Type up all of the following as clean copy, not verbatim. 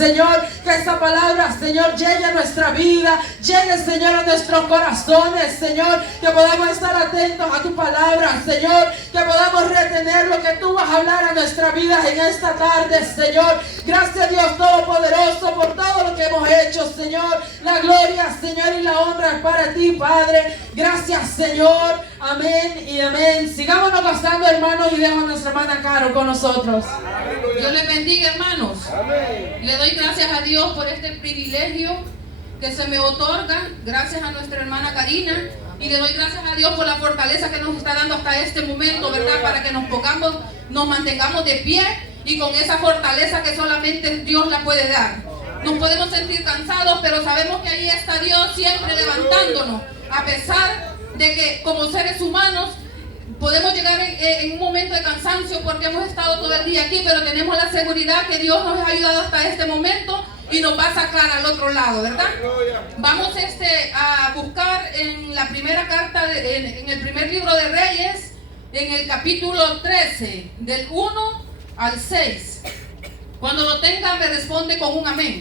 Señor, que esta palabra, Señor, llegue a nuestra vida, llegue, Señor, a nuestros corazones, Señor, que podamos estar atentos a tu palabra, Señor, que podamos retener lo que tú vas a hablar a nuestra vida en esta tarde, Señor. Gracias, Dios Todopoderoso, por todo lo que hemos hecho, Señor. La gloria, Señor, y la honra es para ti, Padre. Gracias, Señor. Amén y amén. Sigámonos gozando, hermanos, y dejo a nuestra hermana Caro con nosotros. Dios les bendiga, hermanos. Amén. Le doy gracias a Dios por este privilegio que se me otorga. Gracias a nuestra hermana Karina. Y le doy gracias a Dios por la fortaleza que nos está dando hasta este momento, ¿verdad? Para que nos mantengamos de pie y con esa fortaleza que solamente Dios la puede dar. Nos podemos sentir cansados, pero sabemos que ahí está Dios siempre levantándonos. A pesar de que como seres humanos podemos llegar en un momento de cansancio porque hemos estado todo el día aquí, pero tenemos la seguridad que Dios nos ha ayudado hasta este momento y nos va a sacar al otro lado, ¿verdad? Vamos a buscar en la primera carta, en el primer libro de Reyes, en el capítulo 13, del 1 al 6. Cuando lo tenga me responde con un amén.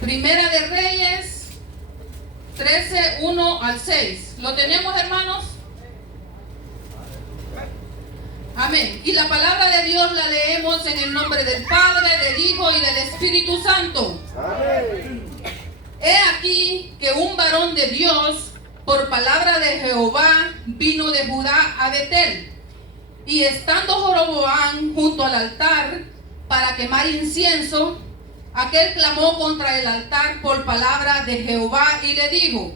Primera de Reyes 13, 1 al 6. ¿Lo tenemos, hermanos? Amén. Y la palabra de Dios la leemos en el nombre del Padre, del Hijo y del Espíritu Santo. Amén. He aquí que un varón de Dios, por palabra de Jehová, vino de Judá a Betel. Y estando Jeroboam junto al altar para quemar incienso, aquel clamó contra el altar por palabra de Jehová y le dijo: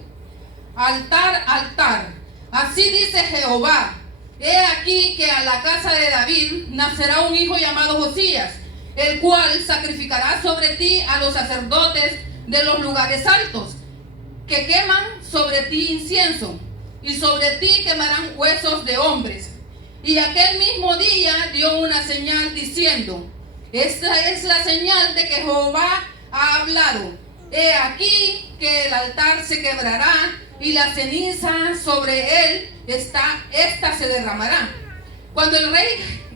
altar, altar, así dice Jehová, he aquí que a la casa de David nacerá un hijo llamado Josías, el cual sacrificará sobre ti a los sacerdotes de los lugares altos, que queman sobre ti incienso, y sobre ti quemarán huesos de hombres. Y aquel mismo día dio una señal diciendo: esta es la señal de que Jehová ha hablado. He aquí que el altar se quebrará y la ceniza sobre él esta se derramará. Cuando el rey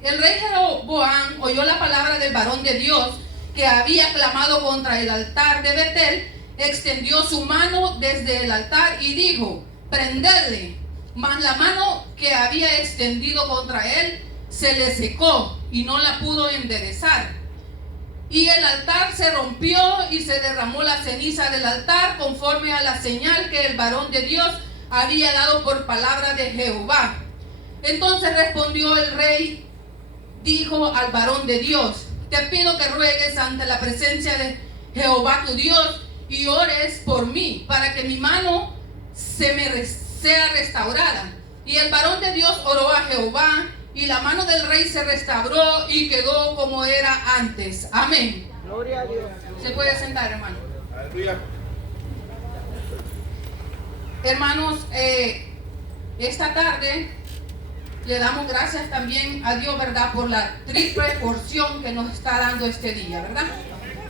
Jeroboam oyó la palabra del varón de Dios que había clamado contra el altar de Betel, extendió su mano desde el altar y dijo: prendedle. Mas la mano que había extendido contra él se le secó y no la pudo enderezar. Y el altar se rompió y se derramó la ceniza del altar conforme a la señal que el varón de Dios había dado por palabra de Jehová. Entonces respondió el rey, dijo al varón de Dios: te pido que ruegues ante la presencia de Jehová tu Dios y ores por mí, para que mi mano sea restaurada. Y el varón de Dios oró a Jehová, y la mano del rey se restauró y quedó como era antes. Amén. Gloria a Dios. Se puede sentar, hermano. Aleluya. Hermanos, esta tarde le damos gracias también a Dios, ¿verdad?, por la triple porción que nos está dando este día, ¿verdad?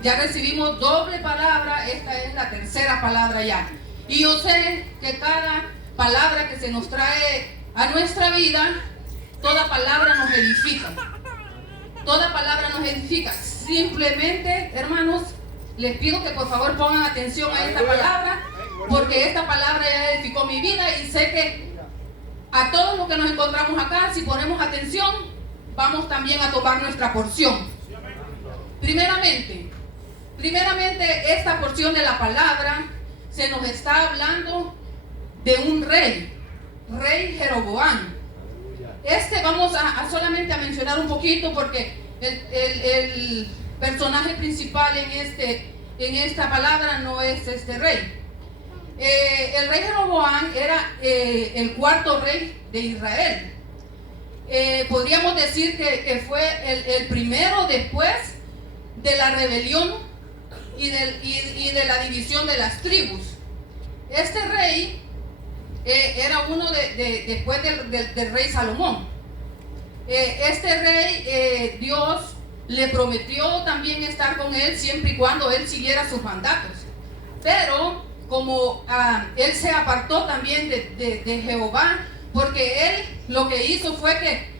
Ya recibimos doble palabra, esta es la tercera palabra ya. Y yo sé que cada palabra que se nos trae a nuestra vida, toda palabra nos edifica. Toda palabra nos edifica. Simplemente, hermanos, les pido que por favor pongan atención a esta palabra, porque esta palabra ya edificó mi vida y sé que a todos los que nos encontramos acá, si ponemos atención, vamos también a tomar nuestra porción. Primeramente, esta porción de la palabra se nos está hablando de un rey Jeroboam. Vamos a solamente a mencionar un poquito porque el personaje principal en esta palabra no es este rey. El rey Jeroboam era el cuarto rey de Israel. Podríamos decir que fue el primero después de la rebelión y de la división de las tribus. Este rey era uno después del rey Salomón. Este rey, Dios le prometió también estar con él siempre y cuando él siguiera sus mandatos. Pero como él se apartó también de Jehová, porque él lo que hizo fue que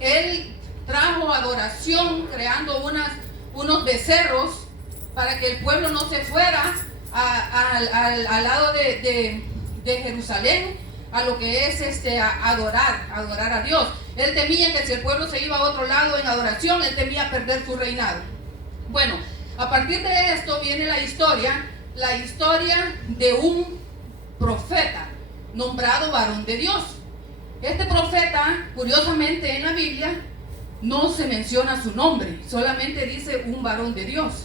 él trajo adoración creando unos becerros para que el pueblo no se fuera al lado de Jerusalén, a lo que es adorar a Dios. Él temía que si el pueblo se iba a otro lado en adoración, él temía perder su reinado. Bueno, a partir de esto viene la historia de un profeta nombrado varón de Dios. Este profeta, curiosamente en la Biblia, no se menciona su nombre, solamente dice un varón de Dios.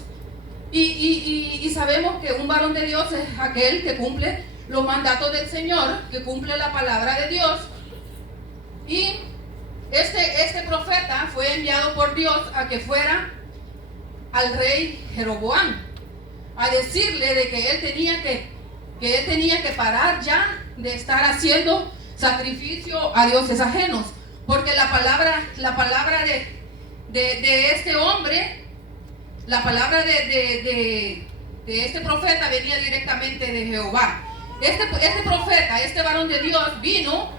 Y sabemos que un varón de Dios es aquel que cumple los mandatos del Señor, que cumple la palabra de Dios. Y este profeta fue enviado por Dios a que fuera al rey Jeroboam, a decirle de que él tenía que parar ya de estar haciendo sacrificio a dioses ajenos, porque la palabra de este hombre, la palabra de este profeta venía directamente de Jehová. Este profeta, este varón de Dios vino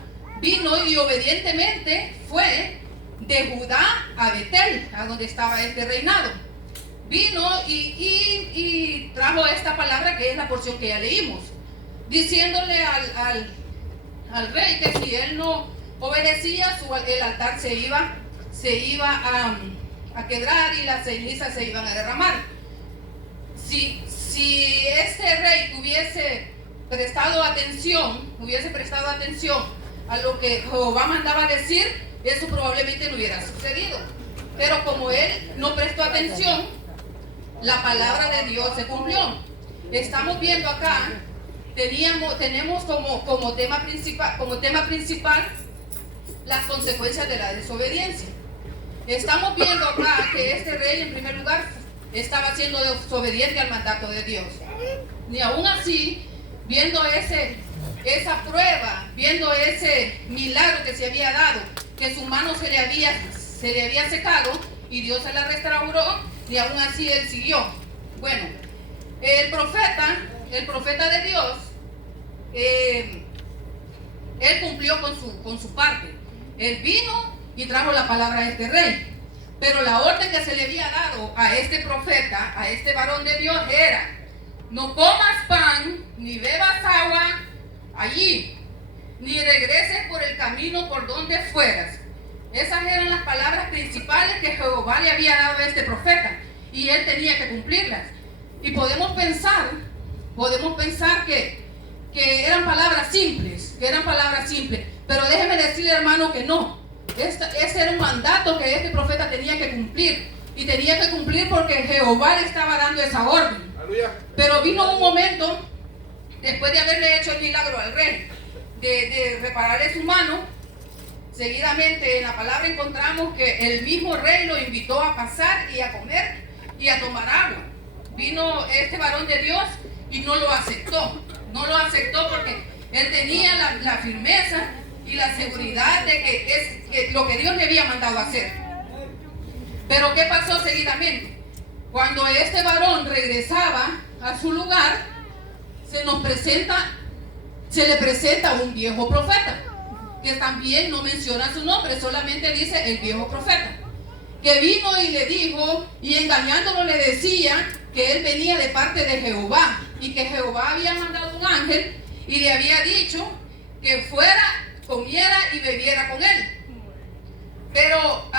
y obedientemente fue de Judá a Betel, a donde estaba este reinado. Vino y trajo esta palabra, que es la porción que ya leímos, diciéndole al rey que si él no obedecía, el altar se iba a quebrar y las cenizas se iban a derramar. Si este rey hubiese prestado atención a lo que Jehová mandaba decir, eso probablemente no hubiera sucedido. Pero como él no prestó atención, la palabra de Dios se cumplió. Estamos viendo acá, tenemos como tema principal las consecuencias de la desobediencia. Estamos viendo acá que este rey, en primer lugar, estaba siendo desobediente al mandato de Dios. Y aún así, viendo esa prueba, viendo ese milagro que se había dado, que su mano se le había secado y Dios se la restauró, y aún así él siguió. Bueno, el profeta de Dios, él cumplió con su parte. Él vino y trajo la palabra a este rey. Pero la orden que se le había dado a este profeta, a este varón de Dios, era: no comas pan, ni bebas agua allí, ni regreses por el camino por donde fueras. Esas eran las palabras principales que Jehová le había dado a este profeta, y él tenía que cumplirlas. Y podemos pensar que eran palabras simples, pero déjeme decirle, hermano, que no. Ese era un mandato que este profeta tenía que cumplir, y tenía que cumplir porque Jehová le estaba dando esa orden. Aleluya. Pero vino un momento, después de haberle hecho el milagro al rey, de repararle su mano. Seguidamente en la palabra encontramos que el mismo rey lo invitó a pasar y a comer y a tomar agua. Vino este varón de Dios y no lo aceptó. No lo aceptó porque él tenía la firmeza y la seguridad de que lo que Dios le había mandado hacer. Pero ¿qué pasó seguidamente? Cuando este varón regresaba a su lugar, se le presenta un viejo profeta, que también no menciona su nombre, solamente dice el viejo profeta, que vino y le dijo, y engañándolo le decía que él venía de parte de Jehová, y que Jehová había mandado un ángel y le había dicho que fuera, comiera y bebiera con él. Pero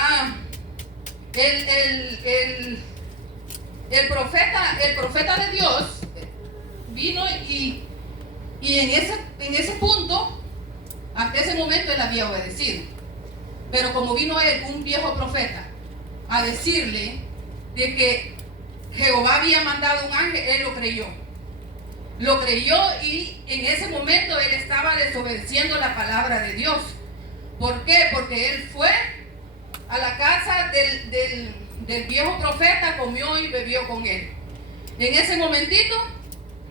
el profeta de Dios vino y en ese punto, hasta ese momento él había obedecido. Pero como vino él, un viejo profeta, a decirle de que Jehová había mandado un ángel, él lo creyó. Lo creyó, y en ese momento él estaba desobedeciendo la palabra de Dios. ¿Por qué? Porque él fue a la casa del viejo profeta, comió y bebió con él. En ese momentito,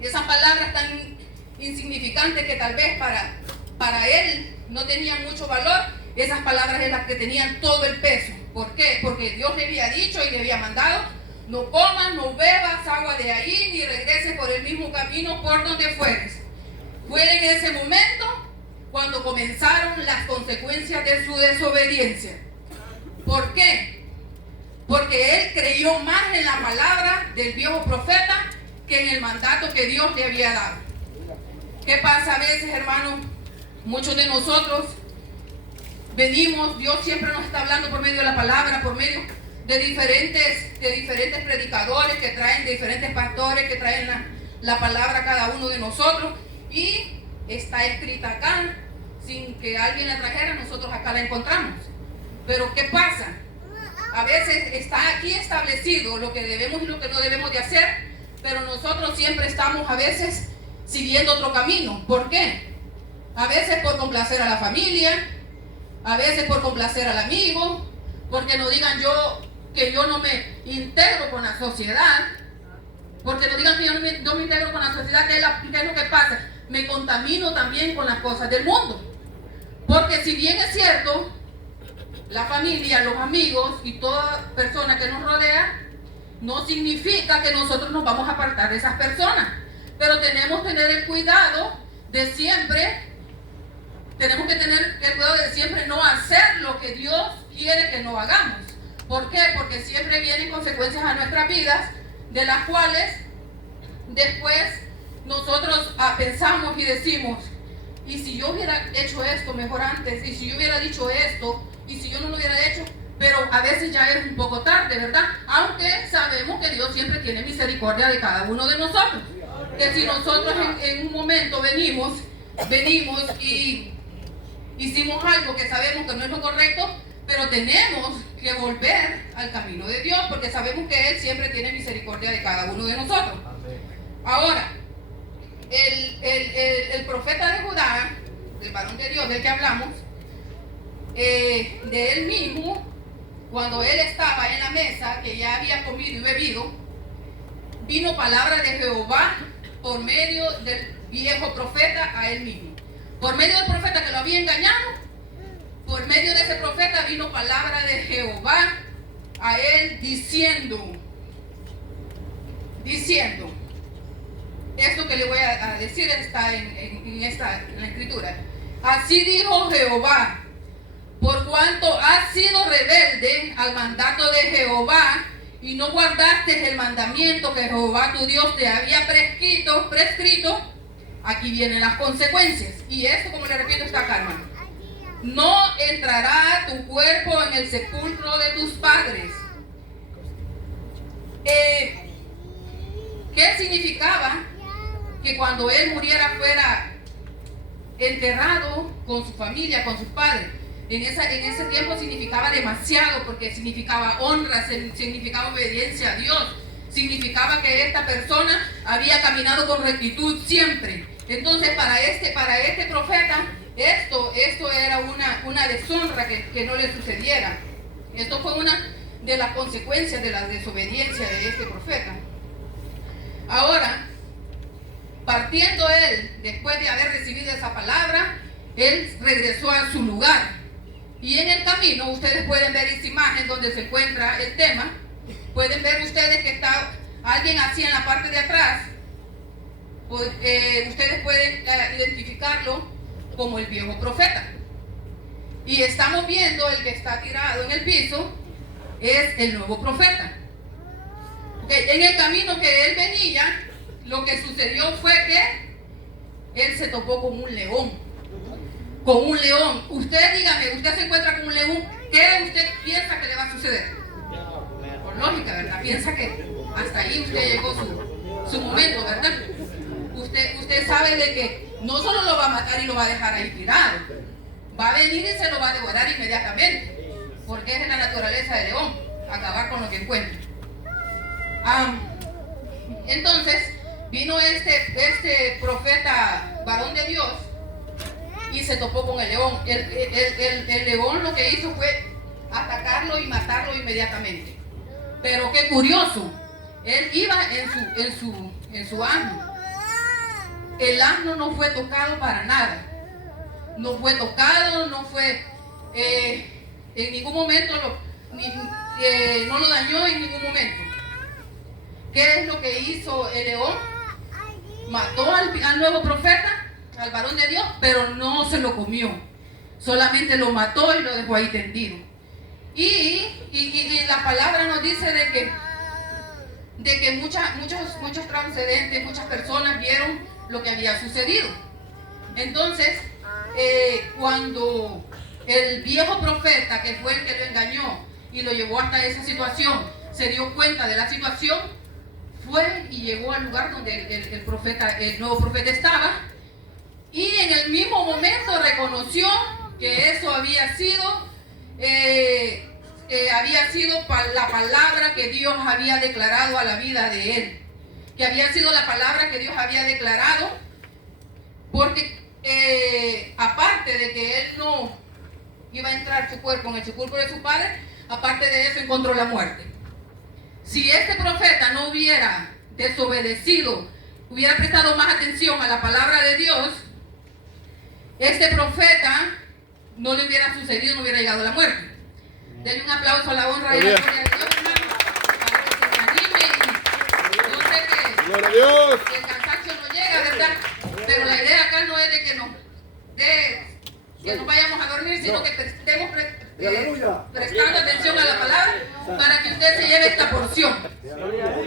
esas palabras tan insignificantes que tal vez para él no tenían mucho valor, esas palabras eran las que tenían todo el peso. ¿Por qué? Porque Dios le había dicho y le había mandado: no comas, no bebas agua de ahí, ni regreses por el mismo camino por donde fueres. Fue en ese momento cuando comenzaron las consecuencias de su desobediencia. ¿Por qué? Porque él creyó más en la palabra del viejo profeta que en el mandato que Dios le había dado. ¿Qué pasa a veces, hermanos? Muchos de nosotros venimos, Dios siempre nos está hablando por medio de la palabra, por medio de diferentes predicadores que traen, de diferentes pastores que traen la palabra a cada uno de nosotros, y está escrita acá, sin que alguien la trajera, nosotros acá la encontramos. Pero ¿qué pasa? A veces está aquí establecido lo que debemos y lo que no debemos de hacer, pero nosotros siempre estamos a veces siguiendo otro camino. ¿Por qué? A veces por complacer a la familia, a veces por complacer al amigo, porque no digan que yo no me integro con la sociedad, porque no digan que yo no me integro con la sociedad. ¿Qué es lo que pasa? Me contamino también con las cosas del mundo. Porque si bien es cierto, la familia, los amigos y toda persona que nos rodea, no significa que nosotros nos vamos a apartar de esas personas. Pero tenemos que tener el cuidado de siempre, no hacer lo que Dios quiere que no hagamos. ¿Por qué? Porque siempre vienen consecuencias a nuestras vidas, de las cuales después nosotros pensamos y decimos, y si yo hubiera hecho esto mejor antes, y si yo hubiera dicho esto, y si yo no lo hubiera hecho. Pero a veces ya es un poco tarde, ¿verdad? Aunque sabemos que Dios siempre tiene misericordia de cada uno de nosotros. Que si nosotros en un momento venimos y hicimos algo que sabemos que no es lo correcto, pero tenemos que volver al camino de Dios, porque sabemos que Él siempre tiene misericordia de cada uno de nosotros. Ahora, el profeta de Judá, el varón de Dios del que hablamos, de él mismo, cuando él estaba en la mesa, que ya había comido y bebido, vino palabra de Jehová por medio del viejo profeta a él mismo. Por medio del profeta que lo había engañado, por medio de ese profeta vino palabra de Jehová a él diciendo, esto que le voy a decir está en la escritura. Así dijo Jehová: por cuanto has sido rebelde al mandato de Jehová y no guardaste el mandamiento que Jehová tu Dios te había prescrito, aquí vienen las consecuencias. Y esto, como le repito, está acá, hermano. No entrará tu cuerpo en el sepulcro de tus padres. ¿Qué significaba? Que cuando él muriera fuera enterrado con su familia, con sus padres. En ese tiempo significaba demasiado, porque significaba honra, significaba obediencia a Dios, significaba que esta persona había caminado con rectitud siempre. Entonces para este profeta esto era una deshonra que no le sucediera. Esto fue una de las consecuencias de la desobediencia de este profeta. Ahora, partiendo él, después de haber recibido esa palabra, él regresó a su lugar. Y en el camino, ustedes pueden ver esta imagen donde se encuentra el tema. Pueden ver ustedes que está alguien así en la parte de atrás. Ustedes pueden identificarlo como el viejo profeta. Y estamos viendo el que está tirado en el piso es el nuevo profeta. En el camino que él venía, lo que sucedió fue que él se topó con un león. Con un león. Usted dígame, usted se encuentra con un león, ¿qué usted piensa que le va a suceder? Por lógica, ¿verdad? Piensa que hasta ahí usted llegó su momento, ¿verdad? Usted sabe de que no solo lo va a matar y lo va a dejar ahí tirado, va a venir y se lo va a devorar inmediatamente, porque es la naturaleza del león, acabar con lo que encuentre. Entonces vino este profeta varón de Dios y se topó con el león. El león lo que hizo fue atacarlo y matarlo inmediatamente. Pero qué curioso, él iba en su asno. El asno no fue tocado para nada. No fue tocado, no fue en ningún momento no lo dañó en ningún momento. ¿Qué es lo que hizo el león? Mató al nuevo profeta, al varón de Dios, pero no se lo comió. Solamente lo mató y lo dejó ahí tendido. Y la palabra nos dice de que muchos transcendentes, muchas personas vieron lo que había sucedido. Entonces, cuando el viejo profeta, que fue el que lo engañó y lo llevó hasta esa situación, se dio cuenta de la situación, fue y llegó al lugar donde el nuevo profeta estaba, y en el mismo momento reconoció que eso había sido la palabra que Dios había declarado a la vida de él, que había sido la palabra que Dios había declarado, porque aparte de que él no iba a entrar su cuerpo en el sepulcro de su padre, aparte de eso encontró la muerte. Si este profeta no hubiera desobedecido, hubiera prestado más atención a la palabra de Dios, este profeta no le hubiera sucedido, no hubiera llegado a la muerte. Denle un aplauso a la honra y la gloria de Dios, hermano, para que se anime. Y yo sé que el cansancio no llega, ¿verdad? Pero la idea acá no es de que nos vayamos a dormir, sino que estemos prestando atención a la palabra para que usted se lleve esta porción.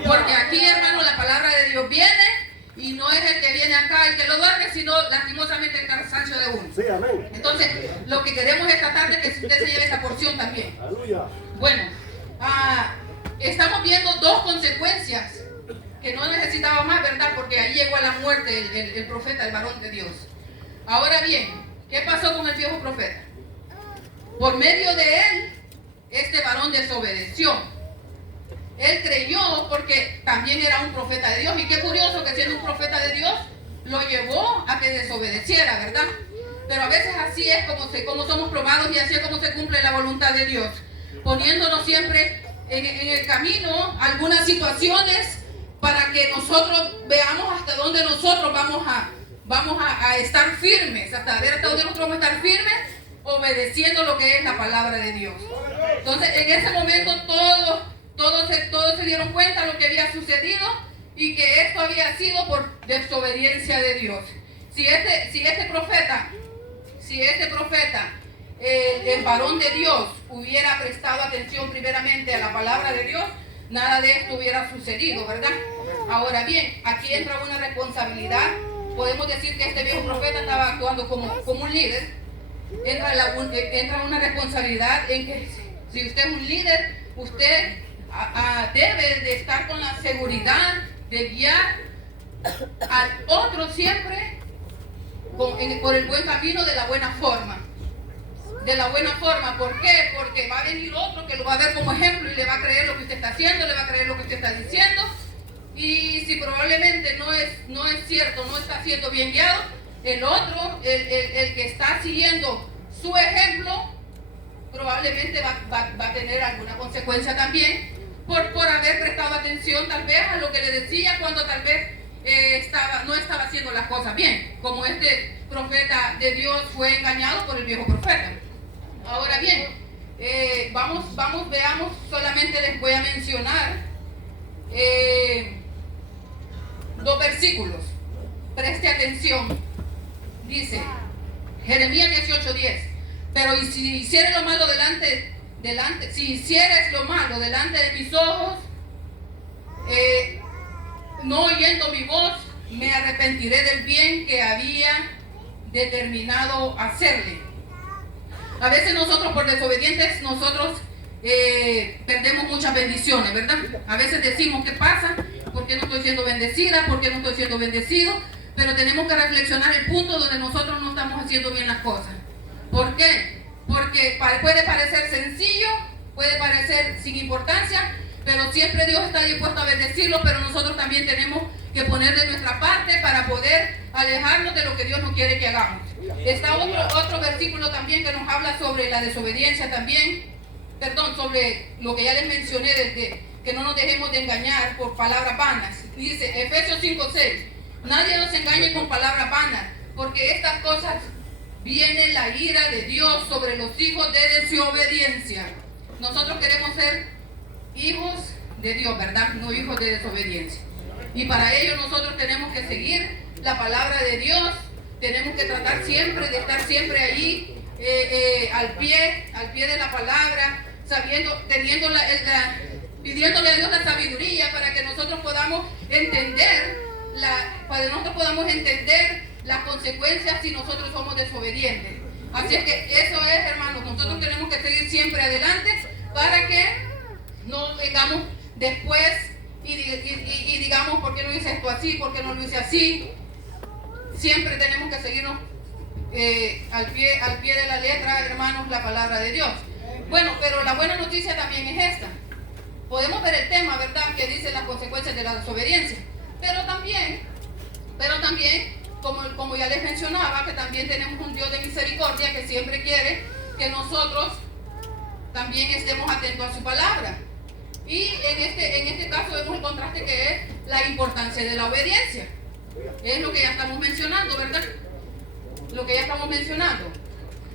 Porque aquí, hermano, la palabra de Dios viene y no es el que viene acá el que lo duerme, sino lastimosamente el cansancio de uno. Sí, amén. Entonces, lo que queremos esta tarde es que usted se lleve esta porción también. Aleluya. Bueno, estamos viendo dos consecuencias que no necesitaba más, ¿verdad? Porque ahí llegó a la muerte el profeta, el varón de Dios. Ahora bien, ¿qué pasó con el viejo profeta? Por medio de él, este varón desobedeció. Él creyó porque también era un profeta de Dios. Y qué curioso que siendo un profeta de Dios, lo llevó a que desobedeciera, ¿verdad? Pero a veces así es como somos probados y así es como se cumple la voluntad de Dios. Poniéndonos siempre en el camino algunas situaciones para que nosotros veamos hasta dónde nosotros vamos a estar firmes, hasta ver hasta dónde nosotros vamos a estar firmes, obedeciendo lo que es la palabra de Dios. Entonces, en ese momento todos se dieron cuenta de lo que había sucedido y que esto había sido por desobediencia de Dios. Si este profeta, el varón de Dios, hubiera prestado atención primeramente a la palabra de Dios, nada de esto hubiera sucedido, ¿verdad? Ahora bien, aquí entra una responsabilidad. Podemos decir que este viejo profeta estaba actuando como un líder. Entra una responsabilidad en que si usted es un líder, usted debe de estar con la seguridad de guiar al otro siempre por el buen camino, de la buena forma. De la buena forma, ¿por qué? Porque va a venir otro que lo va a ver como ejemplo y le va a creer lo que usted está haciendo, le va a creer lo que usted está diciendo. Y si probablemente no es cierto, no está siendo bien guiado, el otro, el que está siguiendo su ejemplo, probablemente va a tener alguna consecuencia también por haber prestado atención tal vez a lo que le decía cuando tal vez no estaba haciendo las cosas bien, como este profeta de Dios fue engañado por el viejo profeta. Ahora bien, veamos, solamente les voy a mencionar dos versículos. Preste atención. Dice Jeremías 18:10: pero y si hicieres lo malo si hicieres lo malo delante de mis ojos, no oyendo mi voz, me arrepentiré del bien que había determinado hacerle. A veces nosotros, por desobedientes, perdemos muchas bendiciones, ¿verdad? A veces decimos, ¿qué pasa? ¿Por qué no estoy siendo bendecida? ¿Por qué no estoy siendo bendecido? Pero tenemos que reflexionar el punto donde nosotros no estamos haciendo bien las cosas. ¿Por qué? Porque puede parecer sencillo, puede parecer sin importancia, pero siempre Dios está dispuesto a bendecirlo, pero nosotros también tenemos que poner de nuestra parte para poder alejarnos de lo que Dios no quiere que hagamos. Está otro versículo también que nos habla sobre la desobediencia también, sobre lo que ya les mencioné, desde que no nos dejemos de engañar por palabras vanas. Dice Efesios 5:6: nadie nos engañe con palabras vanas, porque estas cosas viene la ira de Dios sobre los hijos de desobediencia. Nosotros queremos ser hijos de Dios, ¿verdad? No hijos de desobediencia. Y para ello nosotros tenemos que seguir la palabra de Dios. Tenemos que tratar siempre de estar siempre allí al pie de la palabra, pidiéndole a Dios la sabiduría para que nosotros podamos entender las consecuencias si nosotros somos desobedientes. Así es que eso es, hermanos, nosotros tenemos que seguir siempre adelante para que no vengamos después y digamos, ¿por qué no hice esto así? ¿Por qué no lo hice así? Siempre tenemos que seguirnos al pie de la letra, hermanos, la palabra de Dios. Bueno, pero la buena noticia también es esta. Podemos ver el tema, ¿verdad?, que dice las consecuencias de la desobediencia. Pero también, como ya les mencionaba, que también tenemos un Dios de misericordia que siempre quiere que nosotros también estemos atentos a su palabra. Y en este caso vemos el contraste que es la importancia de la obediencia. Es lo que ya estamos mencionando, ¿verdad? Lo que ya estamos mencionando.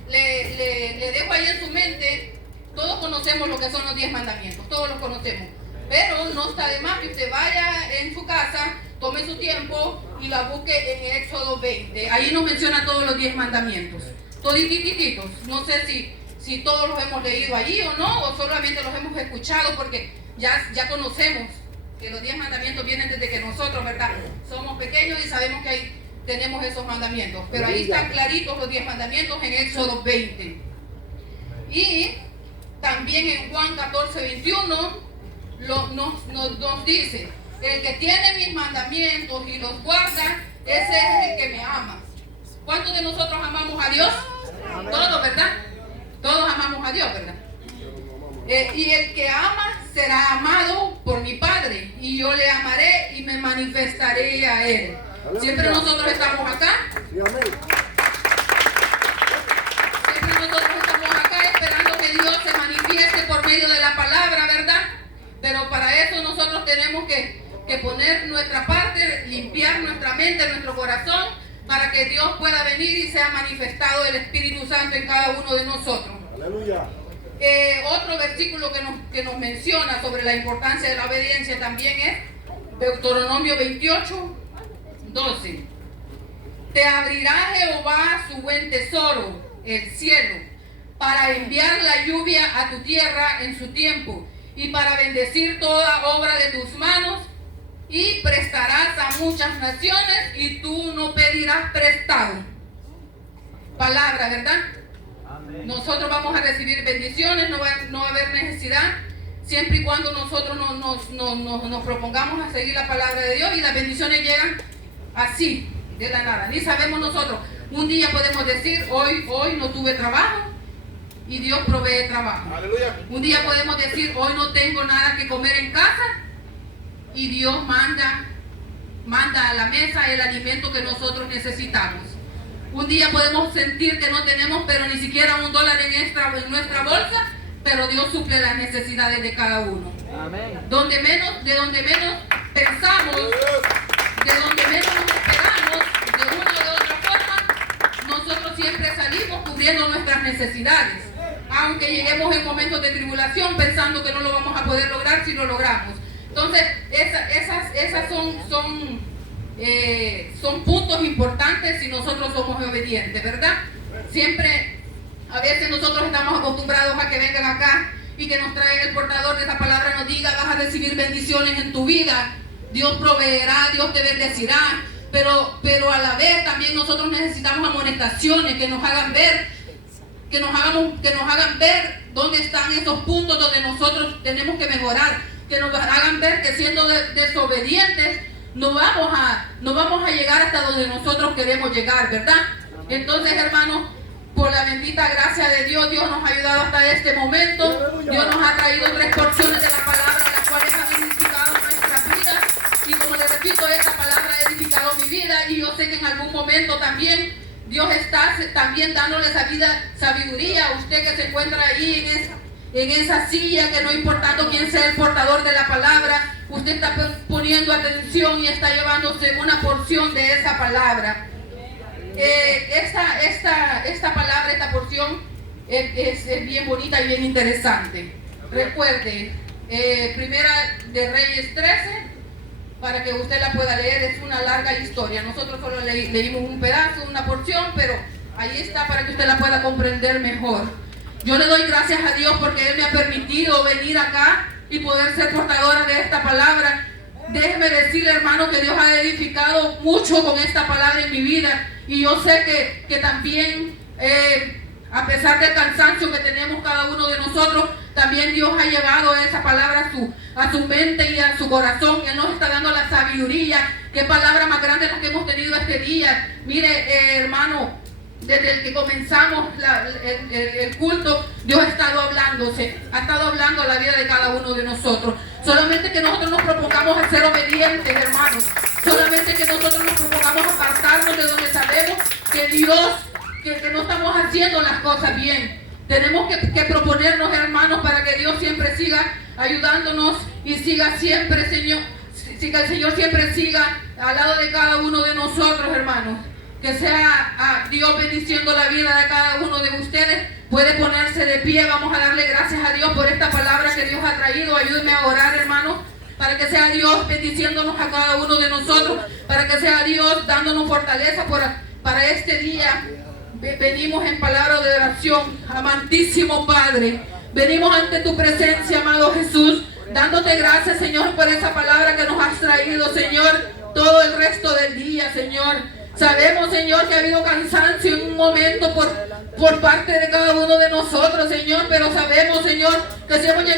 Le dejo ahí en su mente. Todos conocemos lo que son los 10 mandamientos, todos los conocemos. Pero no está de más que usted vaya en su casa, tome su tiempo y la busque en Éxodo 20. Ahí nos menciona todos los 10 mandamientos. Todititos. No sé si todos los hemos leído allí o no, o solamente los hemos escuchado, porque ya conocemos que los 10 mandamientos vienen desde que nosotros, ¿verdad?, somos pequeños y sabemos que ahí tenemos esos mandamientos. Pero ahí están claritos los 10 mandamientos en Éxodo 20. Y también en Juan 14:21 nos dice: el que tiene mis mandamientos y los guarda, ese es el que me ama. ¿Cuántos de nosotros amamos a Dios? Amén. Todos, ¿verdad? Todos amamos a Dios, ¿verdad? Y el que ama será amado por mi Padre, y yo le amaré y me manifestaré a él. Siempre nosotros estamos acá. Siempre nosotros estamos acá esperando que Dios se manifieste por medio de la palabra, ¿verdad? Pero para eso nosotros tenemos que poner nuestra parte, limpiar nuestra mente, nuestro corazón, para que Dios pueda venir y sea manifestado el Espíritu Santo en cada uno de nosotros. Aleluya. Otro versículo que nos menciona sobre la importancia de la obediencia también es Deuteronomio 28:12. Te abrirá Jehová su buen tesoro, el cielo, para enviar la lluvia a tu tierra en su tiempo, y para bendecir toda obra de tus manos, y prestarás a muchas naciones, y tú no pedirás prestado. Palabra, ¿verdad? Amén. Nosotros vamos a recibir bendiciones, no va a haber necesidad, siempre y cuando nosotros nos propongamos a seguir la palabra de Dios, y las bendiciones llegan así, de la nada. Ni sabemos nosotros. Un día podemos decir, hoy no tuve trabajo, y Dios provee trabajo. Aleluya. Un día podemos decir, hoy no tengo nada que comer en casa, y Dios manda a la mesa el alimento que nosotros necesitamos. Un día podemos sentir que no tenemos pero ni siquiera $1 en nuestra bolsa, pero Dios suple las necesidades de cada uno. Amén. De donde menos pensamos, de donde menos nos esperamos, de una o de otra forma, nosotros siempre salimos cubriendo nuestras necesidades. Aunque lleguemos en momentos de tribulación pensando que no lo vamos a poder lograr, si lo logramos. Entonces, esas son puntos importantes si nosotros somos obedientes, ¿verdad? Siempre, a veces nosotros estamos acostumbrados a que vengan acá y que nos traiga el portador de esa palabra, nos diga, vas a recibir bendiciones en tu vida, Dios proveerá, Dios te bendecirá, pero a la vez también nosotros necesitamos amonestaciones que nos hagan ver, que nos hagan ver dónde están esos puntos donde nosotros tenemos que mejorar, que nos hagan ver que siendo desobedientes no vamos a llegar hasta donde nosotros queremos llegar, ¿verdad? Entonces, hermanos, por la bendita gracia de Dios, Dios nos ha ayudado hasta este momento. Dios nos ha traído 3 porciones de la palabra, las cuales han edificado nuestras vidas. Y como les repito, esta palabra ha edificado mi vida, y yo sé que en algún momento también Dios está también dándole sabiduría a usted que se encuentra ahí en esa silla, que no importando quién sea el portador de la palabra, usted está poniendo atención y está llevándose una porción de esa palabra. Esta palabra, esta porción es bien bonita y bien interesante. Recuerde, Primera de Reyes 13, para que usted la pueda leer, es una larga historia. Nosotros solo leímos un pedazo, una porción, pero ahí está para que usted la pueda comprender mejor. Yo le doy gracias a Dios porque Él me ha permitido venir acá y poder ser portadora de esta palabra. Déjeme decirle, hermano, que Dios ha edificado mucho con esta palabra en mi vida. Y yo sé que también, a pesar del cansancio que tenemos cada uno de nosotros, también Dios ha llevado esa palabra a su mente y a su corazón. Él nos está dando la sabiduría. Qué palabra más grande la que hemos tenido este día. Mire, hermano, desde el que comenzamos el culto, Dios ha estado hablando a la vida de cada uno de nosotros. Solamente que nosotros nos propongamos a ser obedientes, hermanos. Solamente que nosotros nos propongamos apartarnos de donde sabemos que Dios, que no estamos haciendo las cosas bien. Tenemos que proponernos, hermanos, para que Dios siempre siga ayudándonos y siga siempre, Señor, que el Señor siempre siga al lado de cada uno de nosotros, hermanos. Que sea Dios bendiciendo la vida de cada uno de ustedes. Puede ponerse de pie. Vamos a darle gracias a Dios por esta palabra que Dios ha traído. Ayúdenme a orar, hermanos, para que sea Dios bendiciéndonos a cada uno de nosotros, para que sea Dios dándonos fortaleza para este día. Venimos en palabra de oración. Amantísimo Padre, venimos ante tu presencia, amado Jesús, dándote gracias, Señor, por esa palabra que nos has traído, Señor, todo el resto del día, Señor. Sabemos, Señor, que ha habido cansancio en un momento por parte de cada uno de nosotros, Señor, pero sabemos, Señor, que si hemos llegado